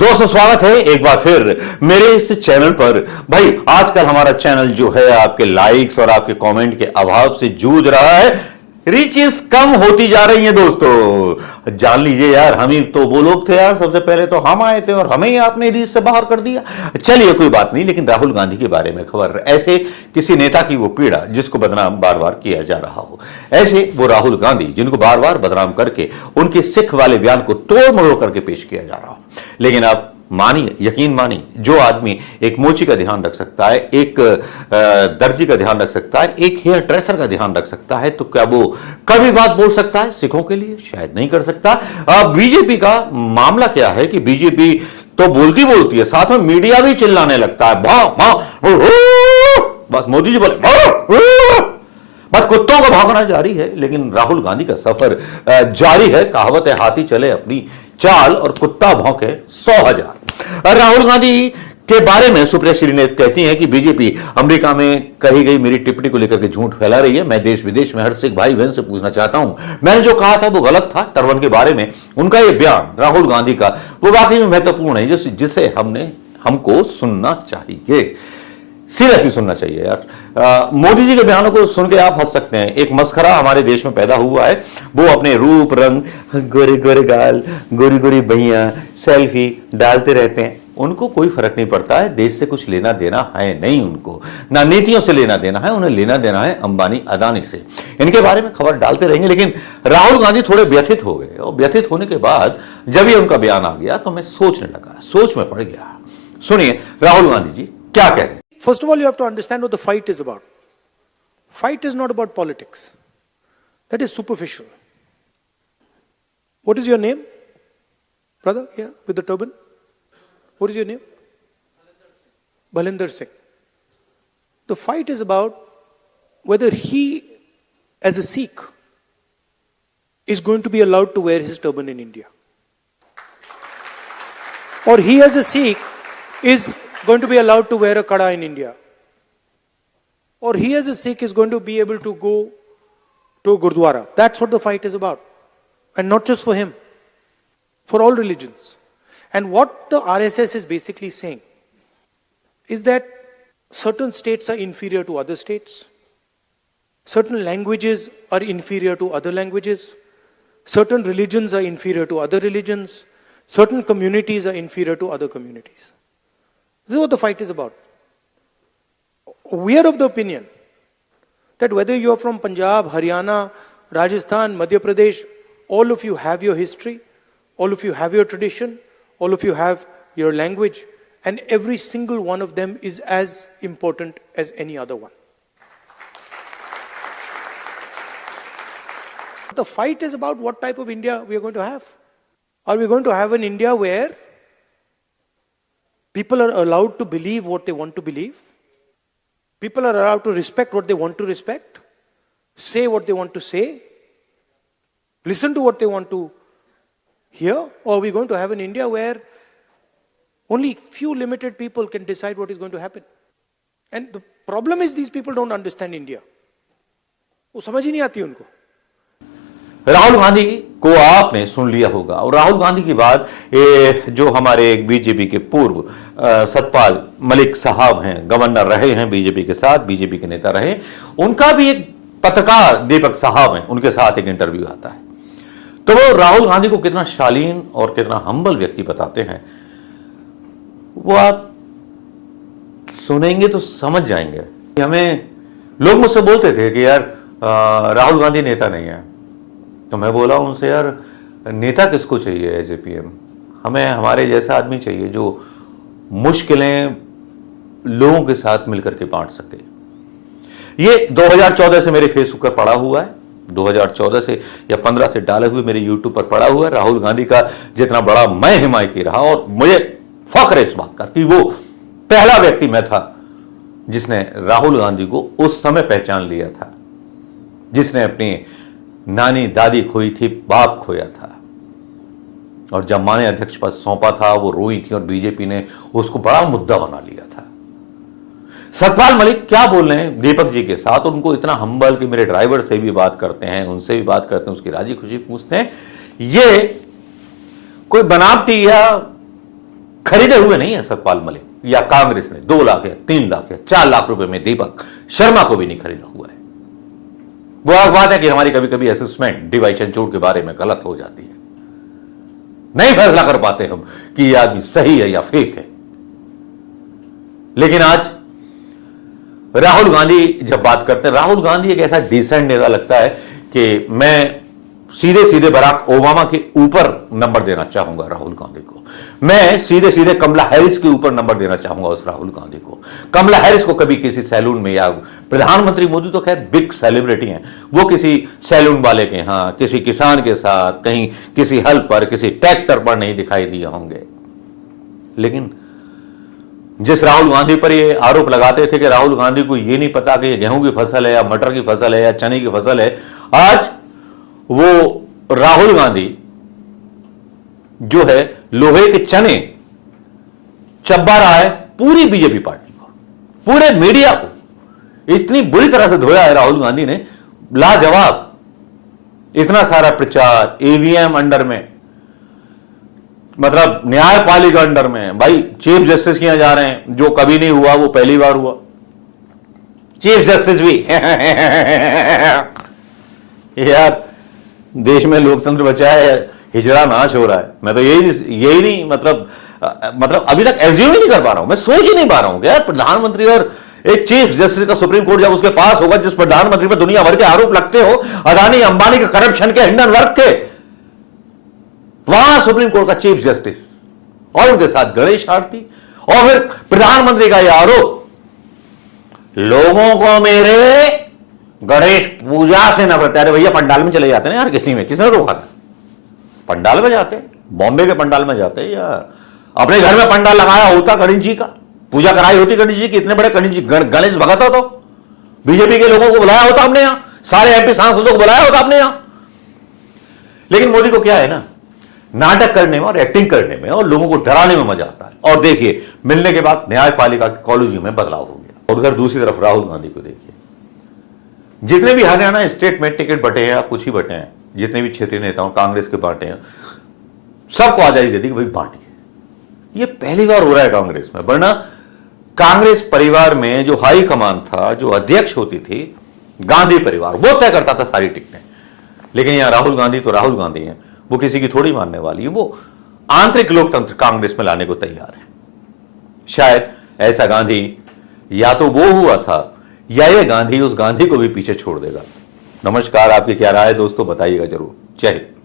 दोस्तों स्वागत है एक बार फिर मेरे इस चैनल पर। भाई आजकल हमारा चैनल जो है आपके लाइक्स और आपके कमेंट के अभाव से जूझ रहा है, रीचेस कम होती जा रही हैं। दोस्तों जान लीजिए यार, हम ही तो वो लोग थे यार, सबसे पहले तो हम आए थे और हमें ही आपने रीच से बाहर कर दिया। चलिए कोई बात नहीं, लेकिन राहुल गांधी के बारे में खबर, ऐसे किसी नेता की वो पीड़ा जिसको बदनाम बार बार किया जा रहा हो, ऐसे वो राहुल गांधी जिनको बार बार बदनाम करके उनके सिख वाले बयान को तोड़ मरोड़ करके पेश किया जा रहा हो। लेकिन आप मानिए, यकीन मानिए, जो आदमी एक मोची का ध्यान रख सकता है, एक दर्जी का ध्यान रख सकता है, एक हेयर ड्रेसर का ध्यान रख सकता है, तो क्या वो कभी बात बोल सकता है सिखों के लिए? शायद नहीं कर सकता। बीजेपी का मामला क्या है कि बीजेपी तो बोलती है, साथ में मीडिया भी चिल्लाने लगता है, बस मोदी जी बोले बस कुत्तों का भागना जारी है। लेकिन राहुल गांधी का सफर जारी है। कहावत है, हाथी चले अपनी चाल और कुत्ता भौंके 100,000। राहुल गांधी के बारे में सुप्रिया श्रीनेत कहती हैं कि बीजेपी अमेरिका में कही गई मेरी टिप्पणी को लेकर के झूठ फैला रही है। मैं देश विदेश में हर सिख भाई बहन से पूछना चाहता हूं, मैंने जो कहा था वो गलत था टर्बन के बारे में। उनका ये बयान राहुल गांधी का वो वाकई में महत्वपूर्ण है, जिसे हमको सुनना चाहिए, सीरियसली सुनना चाहिए यार। मोदी जी के बयानों को सुन के आप हंस सकते हैं। एक मस्खरा हमारे देश में पैदा हुआ है, वो अपने रूप रंग, गोरे गोरे गाल, गोरी गोरी बहियां, सेल्फी डालते रहते हैं। उनको कोई फर्क नहीं पड़ता है, देश से कुछ लेना देना है नहीं उनको, ना नीतियों से लेना देना है, उन्हें लेना देना है अंबानी अदानी से। इनके बारे में खबर डालते रहेंगे। लेकिन राहुल गांधी थोड़े व्यथित हो गए, और व्यथित होने के बाद जब ये उनका बयान आ गया तो मैं सोचने लगा, सोच में पड़ गया। सुनिए राहुल गांधी जी क्या कह रहे हैं। First of all, you have to understand what the fight is about. Fight is not about politics. That is superficial. What is your name? Brother, here, with the turban. What is your name? Balinder Singh. The fight is about whether he, as a Sikh, is going to be allowed to wear his turban in India. Or he, as a Sikh, is going to be allowed to wear a kada in India. Or he as a Sikh is going to be able to go to a Gurdwara. That's what the fight is about. And not just for him, for all religions. And what the RSS is basically saying is that certain states are inferior to other states. Certain languages are inferior to other languages. Certain religions are inferior to other religions. Certain communities are inferior to other communities. This is what the fight is about. We are of the opinion that whether you are from Punjab, Haryana, Rajasthan, Madhya Pradesh, all of you have your history, all of you have your tradition, all of you have your language, and every single one of them is as important as any other one. The fight is about what type of India we are going to have. Are we going to have an India where people are allowed to believe what they want to believe? People are allowed to respect what they want to respect, say what they want to say, listen to what they want to hear? Or are we going to have an India where only few limited people can decide what is going to happen? And the problem is these people don't understand India. वो समझ ही नहीं आती उनको। राहुल गांधी को आपने सुन लिया होगा, और राहुल गांधी की बात जो हमारे एक बीजेपी के पूर्व सतपाल मलिक साहब हैं, गवर्नर रहे हैं बीजेपी के साथ, बीजेपी के नेता रहे, उनका भी एक पत्रकार दीपक साहब हैं, उनके साथ एक इंटरव्यू आता है, तो वो राहुल गांधी को कितना शालीन और कितना हम्बल व्यक्ति बताते हैं, वो आप सुनेंगे तो समझ जाएंगे। हमें लोग मुझसे बोलते थे कि यार राहुल गांधी नेता नहीं है, तो मैं बोला उनसे, यार नेता किसको चाहिए एज ए पीएम? हमें हमारे जैसा आदमी चाहिए जो मुश्किलें लोगों के साथ मिलकर के बांट सके। ये 2014 से मेरे फेसबुक पर पड़ा हुआ है, 2014 से या 15 से डाले हुए मेरे यूट्यूब पर पड़ा हुआ है। राहुल गांधी का जितना बड़ा मैं हिमायती रहा, और मुझे फख्र है इस बात का कि वो पहला व्यक्ति मैं था जिसने राहुल गांधी को उस समय पहचान लिया था, जिसने अपनी नानी दादी खोई थी, बाप खोया था, और जब मां ने अध्यक्ष पद सौंपा था वो रोई थी, और बीजेपी ने उसको बड़ा मुद्दा बना लिया था। सतपाल मलिक क्या बोल रहे हैं दीपक जी के साथ, उनको इतना हम्बल कि मेरे ड्राइवर से भी बात करते हैं, उनसे भी बात करते हैं, उसकी राजी खुशी पूछते हैं। ये कोई बनावटी या खरीदे हुए नहीं है सतपाल मलिक या कांग्रेस ने 2 लाख या 3 लाख या 4 लाख रुपए में दीपक शर्मा को भी नहीं खरीदा हुआ है। वो अलग बात है कि हमारी कभी कभी असेसमेंट डीवाई चंद्रचूड़ के बारे में गलत हो जाती है, नहीं फैसला कर पाते हम कि यह आदमी सही है या फेक है। लेकिन आज राहुल गांधी जब बात करते हैं, राहुल गांधी एक ऐसा डिसेंट नेता लगता है कि मैं सीधे सीधे बराक ओबामा के ऊपर नंबर देना चाहूंगा राहुल गांधी को, मैं सीधे सीधे कमला हैरिस के ऊपर नंबर देना चाहूंगा उस राहुल गांधी को। कमला हैरिस को कभी किसी सैलून में, या प्रधानमंत्री मोदी तो खैर बिग सेलिब्रिटी हैं, वो किसी सैलून वाले के यहां, किसी किसान के साथ, कहीं किसी हल पर, किसी ट्रैक्टर पर नहीं दिखाई दिए होंगे। लेकिन जिस राहुल गांधी पर ये आरोप लगाते थे कि राहुल गांधी को ये नहीं पता कि ये गेहूं की फसल है या मटर की फसल है या चने की फसल है, आज वो राहुल गांधी जो है लोहे के चने चबा रहा है पूरी बीजेपी पार्टी को, पूरे मीडिया को इतनी बुरी तरह से धोया है राहुल गांधी ने, लाजवाब। इतना सारा प्रचार ईवीएम अंडर में, मतलब न्यायपालिका अंडर में, भाई चीफ जस्टिस किया जा रहे हैं, जो कभी नहीं हुआ वो पहली बार हुआ, चीफ जस्टिस भी यार देश में लोकतंत्र बचा है, हिजड़ा नाश हो रहा है। मैं तो यही नहीं मतलब अभी तक एज्यूम ही नहीं कर पा रहा हूं, मैं सोच ही नहीं पा रहा हूं कि यार प्रधानमंत्री और एक चीफ जस्टिस का सुप्रीम कोर्ट जब उसके पास होगा, जिस प्रधानमंत्री पर दुनिया भर के आरोप लगते हो, अदानी अंबानी के करप्शन के, हिंडनबर्ग के, वहां सुप्रीम कोर्ट का चीफ जस्टिस और उनके साथ गणेश आरती, और फिर प्रधानमंत्री का यह आरोप, लोगों को मेरे गणेश पूजा से नफरत है। अरे भैया पंडाल में चले जाते हैं यार, किसने रोका था? पंडाल में जाते, बॉम्बे के पंडाल में जाते, या अपने घर में पंडाल लगाया होता गणेश जी का, पूजा कराई होती गणेश जी की, इतने बड़े गणेश जी, गणेश भगत हो तो बीजेपी के लोगों को बुलाया होता हमने यहां, सारे एमपी सांसदों को बुलाया होता हमने यहां। लेकिन मोदी को क्या है ना, नाटक करने में और एक्टिंग करने में और लोगों को डराने में मजा आता है। और देखिए मिलने के बाद न्यायपालिका के कॉलेजियम में बदलाव हो गया। और उधर दूसरी तरफ राहुल गांधी को देखिए, जितने भी हरियाणा स्टेट में टिकट बटे हैं, कुछ ही बटे हैं, जितने भी क्षेत्रीय नेताओं कांग्रेस के बांटे हैं, सबको आजादी दे दी कि भाई बांटिए। ये पहली बार हो रहा है कांग्रेस में, वरना कांग्रेस परिवार में जो हाई कमान था, जो अध्यक्ष होती थी, गांधी परिवार, वो तय करता था सारी टिकटें। लेकिन यहां राहुल गांधी तो राहुल गांधी हैं, वो किसी की थोड़ी मानने वाली है, वो आंतरिक लोकतंत्र कांग्रेस में लाने को तैयार है। शायद ऐसा गांधी या तो वो हुआ था, या ये गांधी उस गांधी को भी पीछे छोड़ देगा। नमस्कार, आपकी क्या राय है दोस्तों, बताइएगा जरूर। जय हिंद।